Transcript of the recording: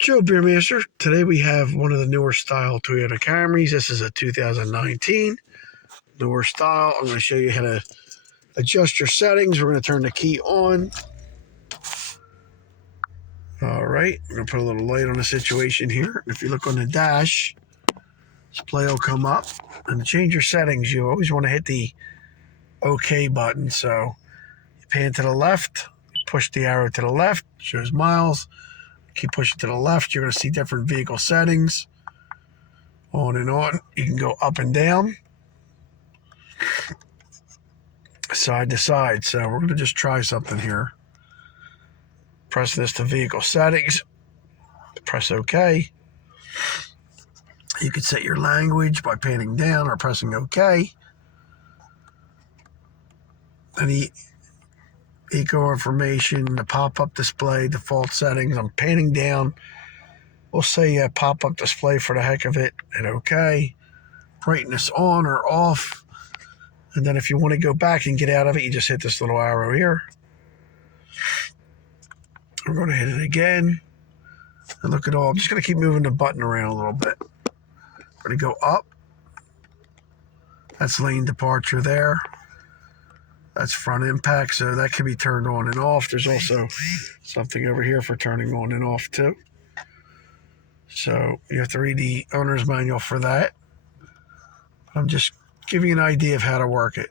Joe Beermaster. Today we have one of the newer style Toyota Camrys. This is a 2019 newer style. I'm going to show you how to adjust your settings. We're going to turn the key on. All right, I'm going to put a little light on the situation here. If you look on the dash, display will come up. And to change your settings, you always want to hit the OK button. So you pan to the left, push the arrow to the left, shows miles. Keep pushing to the left, you're going to see different vehicle settings. On and on. You can go up and down, side to side. So we're going to just try something here. Press this to vehicle settings. Press OK. You can set your language by panning down or pressing OK. And the eco information, the pop-up display, default settings. I'm panning down. We'll say pop-up display for the heck of it, and OK. Brightness on or off. And then if you want to go back and get out of it, you just hit this little arrow here. We're going to hit it again. And look at all. I'm just going to keep moving the button around a little bit. We're going to go up. That's lane departure there. That's front impact, so that can be turned on and off. There's also something over here for turning on and off too. So you have to read the owner's manual for that. I'm just giving you an idea of how to work it.